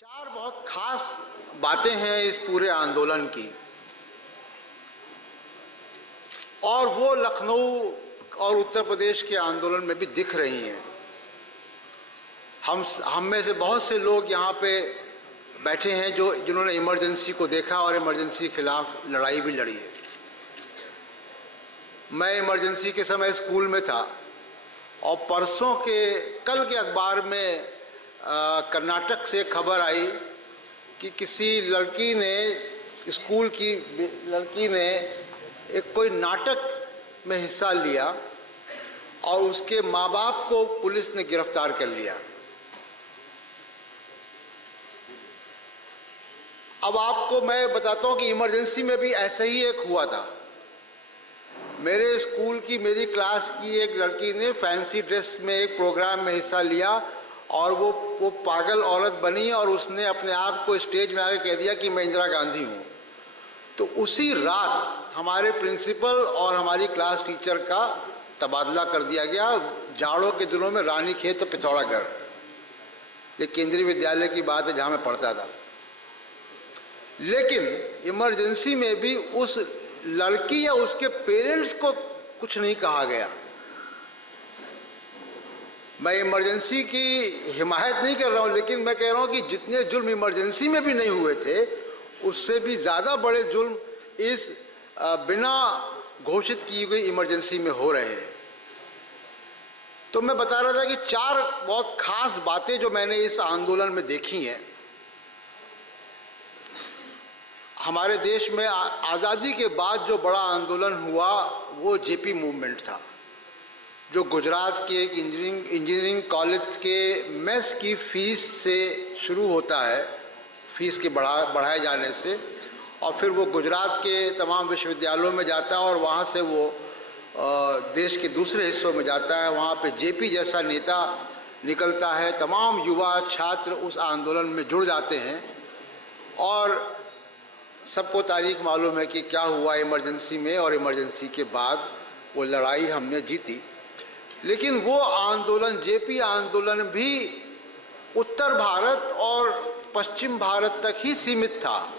चार बहुत खास बातें हैं इस पूरे आंदोलन की, और वो लखनऊ और उत्तर प्रदेश के आंदोलन में भी दिख रही हैं। हम में से बहुत से लोग यहाँ पे बैठे हैं जिन्होंने इमरजेंसी को देखा और इमरजेंसी के खिलाफ लड़ाई भी लड़ी है। मैं इमरजेंसी के समय स्कूल में था और कल के अखबार में कर्नाटक से खबर आई कि किसी लड़की ने, स्कूल की लड़की ने एक कोई नाटक में हिस्सा लिया और उसके माँ बाप को पुलिस ने गिरफ्तार कर लिया। अब आपको मैं बताता हूँ कि इमरजेंसी में भी ऐसा ही एक हुआ था। मेरे स्कूल की, मेरी क्लास की एक लड़की ने फैंसी ड्रेस में एक प्रोग्राम में हिस्सा लिया और वो पागल औरत बनी और उसने अपने आप को स्टेज में आके कह दिया कि मैं इंदिरा गांधी हूँ। तो उसी रात हमारे प्रिंसिपल और हमारी क्लास टीचर का तबादला कर दिया गया। जाड़ों के दिनों में रानीखेत और पिथौरागढ़, ये केंद्रीय विद्यालय की बात है जहाँ मैं पढ़ता था। लेकिन इमरजेंसी में भी उस लड़की या उसके पेरेंट्स को कुछ नहीं कहा गया। मैं इमरजेंसी की हिमायत नहीं कर रहा हूँ, लेकिन मैं कह रहा हूँ कि जितने जुल्म इमरजेंसी में भी नहीं हुए थे, उससे भी ज़्यादा बड़े जुल्म इस बिना घोषित की गई इमरजेंसी में हो रहे हैं। तो मैं बता रहा था कि चार बहुत खास बातें जो मैंने इस आंदोलन में देखी हैं। हमारे देश में आज़ादी के बाद जो बड़ा आंदोलन हुआ वो जेपी मूवमेंट था, जो गुजरात के एक इंजीनियरिंग कॉलेज के मेस की फ़ीस से शुरू होता है, फ़ीस के बढ़ाए जाने से, और फिर वो गुजरात के तमाम विश्वविद्यालयों में जाता है और वहाँ से वो देश के दूसरे हिस्सों में जाता है। वहाँ पे जेपी जैसा नेता निकलता है, तमाम युवा छात्र उस आंदोलन में जुड़ जाते हैं और सबको तारीख मालूम है कि क्या हुआ इमरजेंसी में, और इमरजेंसी के बाद वो लड़ाई हमने जीती। लेकिन वो आंदोलन, जेपी आंदोलन भी उत्तर भारत और पश्चिम भारत तक ही सीमित था।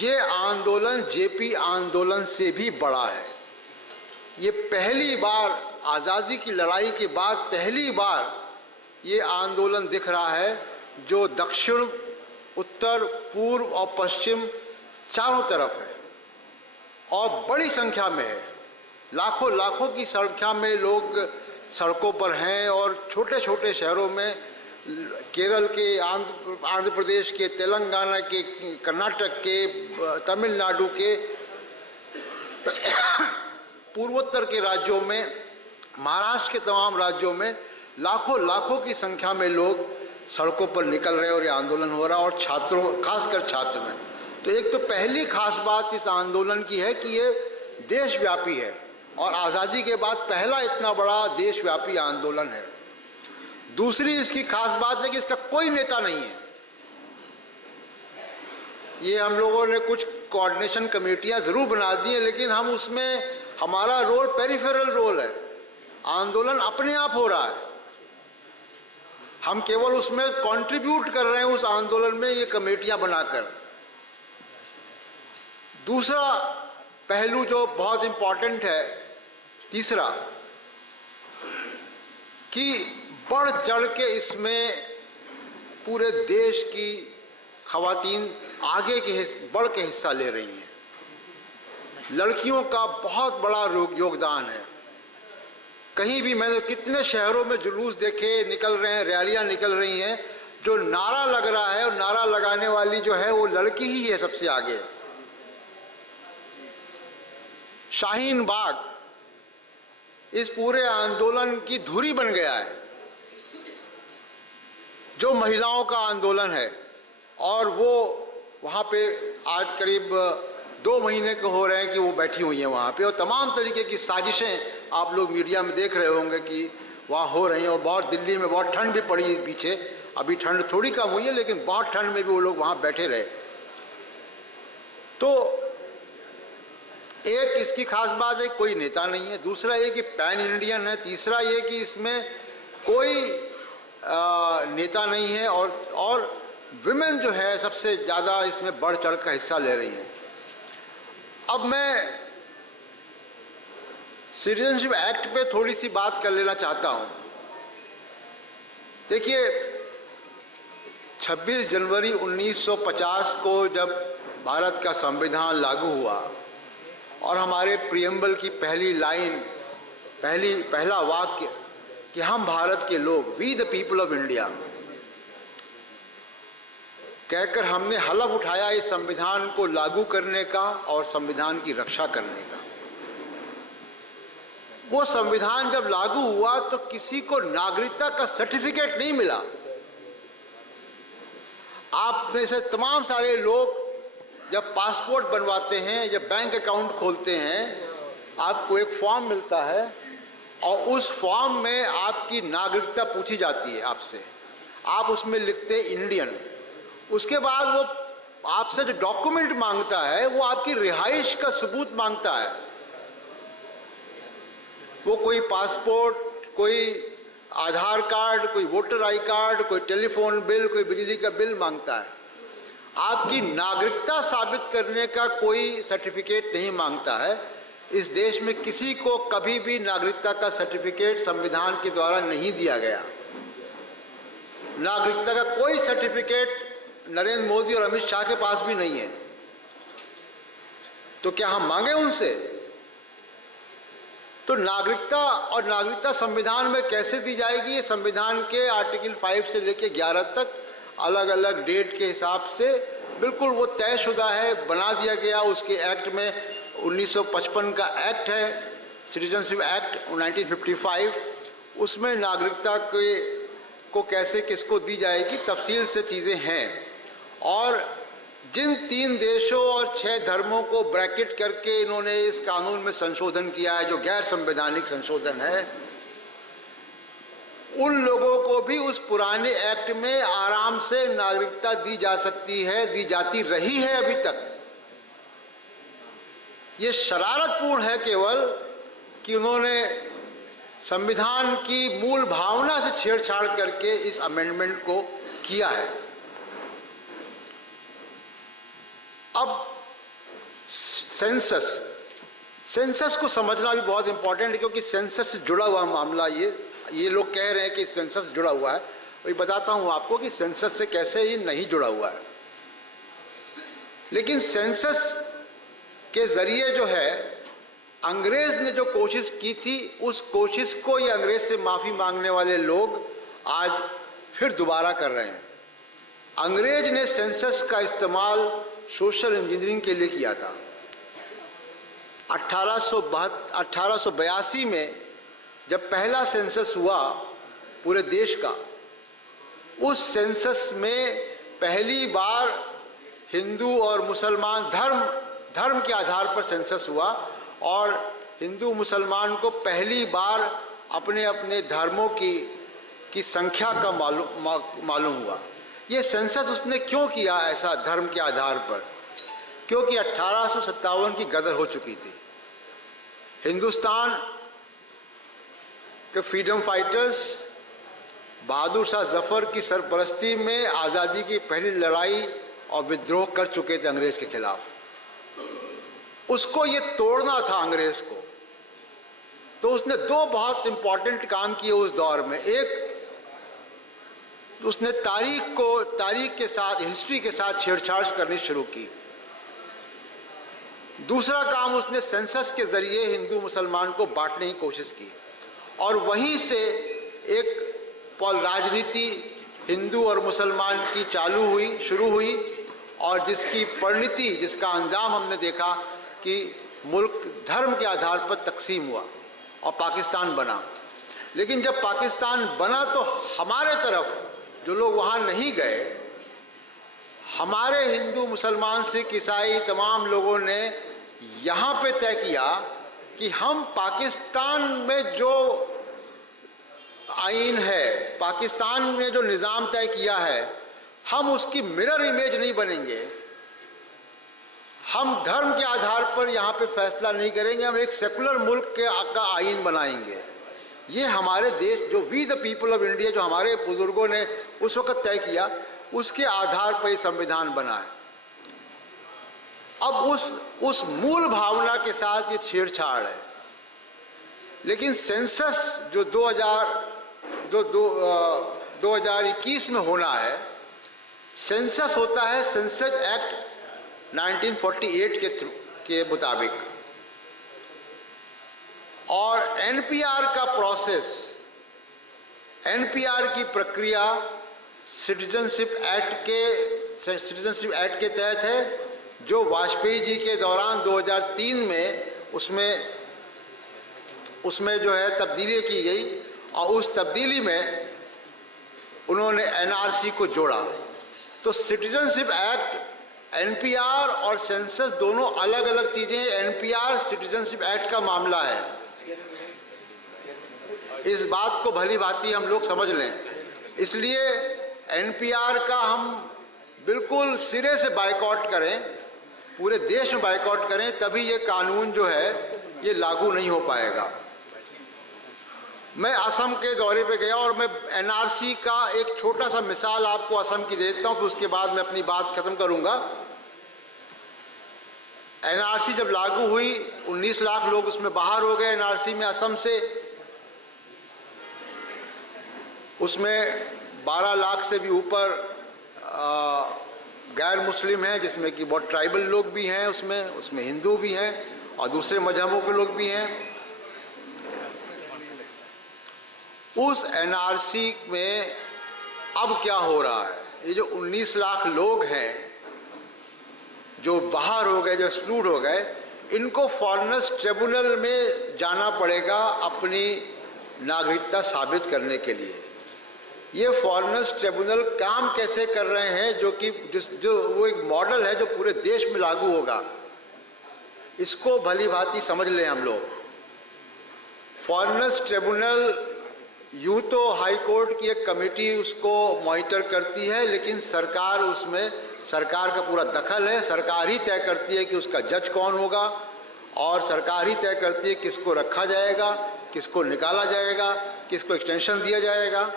ये आंदोलन जेपी आंदोलन से भी बड़ा है। ये पहली बार, आज़ादी की लड़ाई के बाद पहली बार ये आंदोलन दिख रहा है जो दक्षिण, उत्तर, पूर्व और पश्चिम चारों तरफ है और बड़ी संख्या में है। लाखों की संख्या में लोग सड़कों पर हैं और छोटे छोटे शहरों में, केरल के, आंध्र प्रदेश के, तेलंगाना के, कर्नाटक के, तमिलनाडु के, पूर्वोत्तर के राज्यों में, महाराष्ट्र के तमाम राज्यों में लाखों की संख्या में लोग सड़कों पर निकल रहे और ये आंदोलन हो रहा है, और छात्रों, खासकर छात्र में। तो एक तो पहली खास बात इस आंदोलन की है कि ये देशव्यापी है और आज़ादी के बाद पहला इतना बड़ा देशव्यापी आंदोलन है। दूसरी इसकी खास बात है कि इसका कोई नेता नहीं है। ये हम लोगों ने कुछ कोऑर्डिनेशन कमेटियां ज़रूर बना दी हैं, लेकिन हम उसमें, हमारा रोल पेरिफेरल रोल है। आंदोलन अपने आप हो रहा है, हम केवल उसमें कंट्रीब्यूट कर रहे हैं उस आंदोलन में, ये कमेटियां बनाकर। दूसरा पहलू जो बहुत इम्पॉर्टेंट है, तीसरा, कि बढ़ चढ़ के इसमें पूरे देश की ख़वातीन आगे बढ़ के हिस्सा ले रही हैं। लड़कियों का बहुत बड़ा योगदान है। कहीं भी मैंने कितने शहरों में जुलूस देखे, निकल रहे हैं, रैलियां निकल रही हैं, जो नारा लग रहा है, और नारा लगाने वाली जो है वो लड़की ही है सबसे आगे। शाहीन बाग इस पूरे आंदोलन की धुरी बन गया है, जो महिलाओं का आंदोलन है, और वो वहाँ पे आज करीब 2 महीने के हो रहे हैं कि वो बैठी हुई हैं वहाँ पे, और तमाम तरीके की साजिशें आप लोग मीडिया में देख रहे होंगे कि वहाँ हो रही हैं। और बहुत, दिल्ली में बहुत ठंड भी पड़ी पीछे, अभी ठंड थोड़ी कम हुई है, लेकिन बहुत ठंड में भी वो लोग वहाँ बैठे रहे। तो एक इसकी खास बात है, कोई नेता नहीं है। दूसरा ये कि पैन इंडियन है। तीसरा ये कि इसमें कोई नेता नहीं है, और विमेन जो है सबसे ज़्यादा इसमें बढ़ चढ़ कर हिस्सा ले रही हैं। अब मैं सिटीजनशिप एक्ट पे थोड़ी सी बात कर लेना चाहता हूँ। देखिए, 26 जनवरी 1950 को जब भारत का संविधान लागू हुआ और हमारे प्रियम्बल की पहली लाइन, पहला वाक्य कि हम भारत के लोग, we the people of India, कहकर हमने हलफ उठाया इस संविधान को लागू करने का और संविधान की रक्षा करने का। वो संविधान जब लागू हुआ तो किसी को नागरिकता का सर्टिफिकेट नहीं मिला। आप में से तमाम सारे लोग जब पासपोर्ट बनवाते हैं, जब बैंक अकाउंट खोलते हैं, आपको एक फॉर्म मिलता है और उस फॉर्म में आपकी नागरिकता पूछी जाती है आपसे। आप उसमें लिखते इंडियन। उसके बाद वो आपसे जो डॉक्यूमेंट मांगता है वो आपकी रिहाइश का सबूत मांगता है। वो कोई पासपोर्ट, कोई आधार कार्ड, कोई वोटर आई कार्ड, कोई टेलीफोन बिल, कोई बिजली का बिल मांगता है। आपकी नागरिकता साबित करने का कोई सर्टिफिकेट नहीं मांगता है। इस देश में किसी को कभी भी नागरिकता का सर्टिफिकेट संविधान के द्वारा नहीं दिया गया। नागरिकता का कोई सर्टिफिकेट नरेंद्र मोदी और अमित शाह के पास भी नहीं है। तो क्या हम मांगे उनसे? तो नागरिकता और नागरिकता संविधान में कैसे दी जाएगी? ये संविधान के आर्टिकल 5 से लेकर 11 तक अलग अलग डेट के हिसाब से बिल्कुल वो तयशुदा है, बना दिया गया। उसके एक्ट में 1955 का एक्ट है, सिटीजनशिप एक्ट 1955, उसमें नागरिकता को कैसे किसको दी जाएगी तफसील से चीज़ें हैं। और जिन 3 देशों और 6 धर्मों को ब्रैकेट करके इन्होंने इस कानून में संशोधन किया है, जो गैर संवैधानिक संशोधन है, उन लोगों को भी उस पुराने एक्ट में आराम से नागरिकता दी जा सकती है, दी जाती रही है अभी तक। ये शरारतपूर्ण है केवल कि उन्होंने संविधान की मूल भावना से छेड़छाड़ करके इस अमेंडमेंट को किया है। अब सेंसस को समझना भी बहुत इंपॉर्टेंट है, क्योंकि सेंसस से जुड़ा हुआ मामला ये लोग कह रहे हैं कि सेंसस जुड़ा हुआ है। वही बताता हूं आपको कि सेंसस से कैसे ये नहीं जुड़ा हुआ है। लेकिन सेंसस के जरिए जो है अंग्रेज ने जो कोशिश की थी, उस कोशिश को ये अंग्रेज से माफ़ी मांगने वाले लोग आज फिर दोबारा कर रहे हैं। अंग्रेज ने सेंसस का इस्तेमाल सोशल इंजीनियरिंग के लिए किया था। 1882 में जब पहला सेंसस हुआ पूरे देश का, उस सेंसस में पहली बार हिंदू और मुसलमान धर्म के आधार पर सेंसस हुआ और हिंदू मुसलमान को पहली बार अपने अपने धर्मों की संख्या का मालूम हुआ। ये सेंसस उसने क्यों किया ऐसा धर्म के आधार पर? क्योंकि 1857 की गदर हो चुकी थी। हिंदुस्तान के फ्रीडम फाइटर्स बहादुर शाह जफर की सरपरस्ती में आज़ादी की पहली लड़ाई और विद्रोह कर चुके थे अंग्रेज के खिलाफ। उसको ये तोड़ना था अंग्रेज को। तो उसने 2 बहुत इंपॉर्टेंट काम किए उस दौर में। एक, उसने तारीख के साथ, हिस्ट्री के साथ छेड़छाड़ करनी शुरू की। दूसरा काम, उसने सेंसस के जरिए हिंदू मुसलमान को बांटने की कोशिश की और वहीं से एक राजनीति हिंदू और मुसलमान की शुरू हुई और जिसकी परिणति, जिसका अंजाम हमने देखा कि मुल्क धर्म के आधार पर तकसीम हुआ और पाकिस्तान बना। लेकिन जब पाकिस्तान बना तो हमारे तरफ जो लोग वहाँ नहीं गए, हमारे हिंदू मुसलमान सिख ईसाई तमाम लोगों ने यहाँ पे तय किया कि हम पाकिस्तान में जो आईन है, पाकिस्तान ने जो निज़ाम तय किया है, हम उसकी मिरर इमेज नहीं बनेंगे। हम धर्म के आधार पर यहाँ पे फैसला नहीं करेंगे, हम एक सेकुलर मुल्क का आईन बनाएंगे। ये हमारे देश जो we the people of India, जो हमारे बुजुर्गों ने उस वक्त तय किया, उसके आधार पर ये संविधान बना है। अब उस मूल भावना के साथ ये छेड़छाड़ है। लेकिन सेंसस जो 2021 में होना है, सेंसस होता है सेंसस एक्ट 1948 के मुताबिक, और एनपीआर का प्रोसेस, एनपीआर की प्रक्रिया सिटीजनशिप एक्ट के तहत है, जो वाजपेयी जी के दौरान 2003 में उसमें जो है तब्दीली की गई, और उस तब्दीली में उन्होंने एनआरसी को जोड़ा। तो सिटीजनशिप एक्ट, एनपीआर और सेंसस दोनों अलग अलग चीजें। एनपीआर सिटीजनशिप एक्ट का मामला है, इस बात को भली भांति हम लोग समझ लें। इसलिए एनपीआर का हम बिल्कुल सिरे से बायकॉट करें, पूरे देश में बायकॉट करें, तभी ये कानून जो है ये लागू नहीं हो पाएगा। मैं असम के दौरे पे गया और मैं एनआरसी का एक छोटा सा मिसाल आपको असम की देता हूँ, फिर उसके बाद मैं अपनी बात खत्म करूँगा। एनआरसी जब लागू हुई, 19 लाख लोग उसमें बाहर हो गए एनआरसी में असम से। उसमें 12 लाख से भी ऊपर गैर मुस्लिम हैं, जिसमें कि बहुत ट्राइबल लोग भी हैं, उसमें हिंदू भी हैं और दूसरे मजहबों के लोग भी हैं। उस एनआरसी में अब क्या हो रहा है, ये जो 19 लाख लोग हैं जो बाहर हो गए, जो एक्सक्लूड हो गए, इनको फॉरेनर्स ट्रिब्यूनल में जाना पड़ेगा अपनी नागरिकता साबित करने के लिए। ये फॉरेनर्स ट्रिब्यूनल काम कैसे कर रहे हैं, जो वो एक मॉडल है जो पूरे देश में लागू होगा। इसको भली भांति समझ लें हम लोग। फॉरेनर्स ट्रिब्यूनल यूं तो हाई कोर्ट की एक कमेटी उसको मॉनिटर करती है, लेकिन सरकार का पूरा दखल है। सरकार ही तय करती है कि उसका जज कौन होगा, और सरकार ही तय करती है किसको रखा जाएगा, किसको निकाला जाएगा, किसको एक्सटेंशन दिया जाएगा।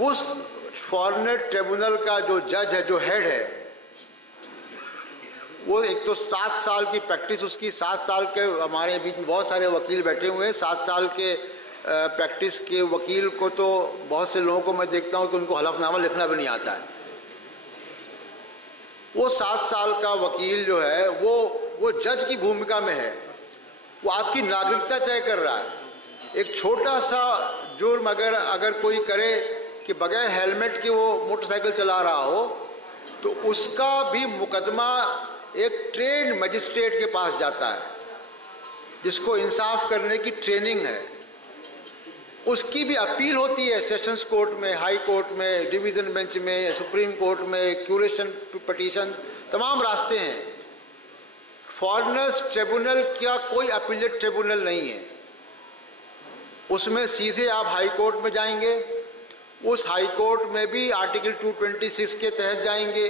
उस फॉरेनर ट्रिब्यूनल का जो जज है, जो हेड है, वो एक तो 7 साल की प्रैक्टिस उसकी, 7 साल के, हमारे बीच में बहुत सारे वकील बैठे हुए हैं, 7 साल के प्रैक्टिस के वकील को तो बहुत से लोगों को मैं देखता हूँ कि उनको हलफनामा लिखना भी नहीं आता है। वो 7 साल का वकील जो है वो जज की भूमिका में है, वो आपकी नागरिकता तय कर रहा है। एक छोटा सा जुर्म अगर कोई करे कि बगैर हेलमेट के वो मोटरसाइकिल चला रहा हो, तो उसका भी मुकदमा एक ट्रेन्ड मजिस्ट्रेट के पास जाता है, जिसको इंसाफ करने की ट्रेनिंग है। उसकी भी अपील होती है सेशंस कोर्ट में, हाई कोर्ट में, डिवीज़न बेंच में, सुप्रीम कोर्ट में, क्यूरेशन पिटीशन, तमाम रास्ते हैं। फॉरेनर्स ट्रिब्यूनल का कोई अपीलेट ट्रिब्यूनल नहीं है, उसमें सीधे आप हाई कोर्ट में जाएंगे। उस हाई कोर्ट में भी आर्टिकल 226 के तहत जाएंगे।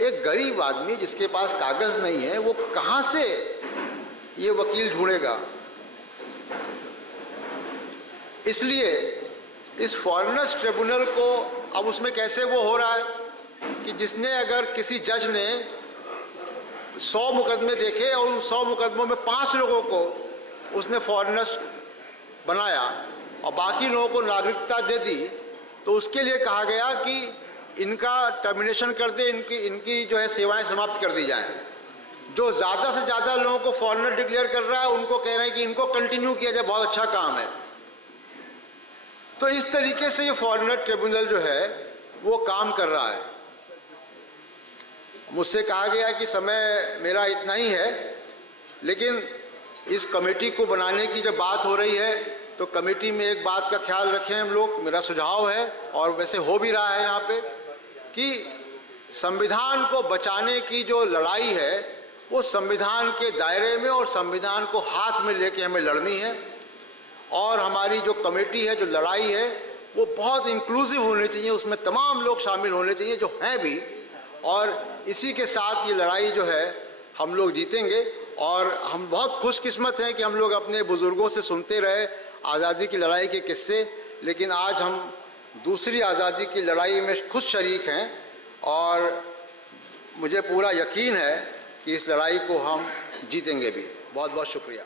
एक गरीब आदमी जिसके पास कागज़ नहीं है, वो कहाँ से ये वकील ढूंढेगा। इसलिए इस फॉरेनर्स ट्रिब्यूनल को अब उसमें कैसे वो हो रहा है कि जिसने, अगर किसी जज ने 100 मुकदमे देखे और उन 100 मुकदमों में 5 लोगों को उसने फॉरेनर्स बनाया और बाकी लोगों को नागरिकता दे दी, तो उसके लिए कहा गया कि इनका टर्मिनेशन कर दे, इनकी जो है सेवाएं समाप्त कर दी जाएं। जो ज़्यादा से ज़्यादा लोगों को फॉरेनर डिक्लेयर कर रहा है, उनको कह रहे हैं कि इनको कंटिन्यू किया जाए, बहुत अच्छा काम है। तो इस तरीके से ये फॉरेनर ट्रिब्यूनल जो है वो काम कर रहा है। मुझसे कहा गया कि समय मेरा इतना ही है, लेकिन इस कमेटी को बनाने की जब बात हो रही है तो कमेटी में एक बात का ख्याल रखें हम लोग। मेरा सुझाव है, और वैसे हो भी रहा है यहाँ पे, कि संविधान को बचाने की जो लड़ाई है वो संविधान के दायरे में और संविधान को हाथ में लेके हमें लड़नी है। और हमारी जो कमेटी है, जो लड़ाई है, वो बहुत इंक्लूसिव होनी चाहिए, उसमें तमाम लोग शामिल होने चाहिए जो हैं भी, और इसी के साथ ये लड़ाई जो है हम लोग जीतेंगे। और हम बहुत खुशकिस्मत हैं कि हम लोग अपने बुज़ुर्गों से सुनते रहे आज़ादी की लड़ाई के किस्से, लेकिन आज हम दूसरी आज़ादी की लड़ाई में खुद शरीक हैं और मुझे पूरा यकीन है कि इस लड़ाई को हम जीतेंगे भी। बहुत बहुत शुक्रिया।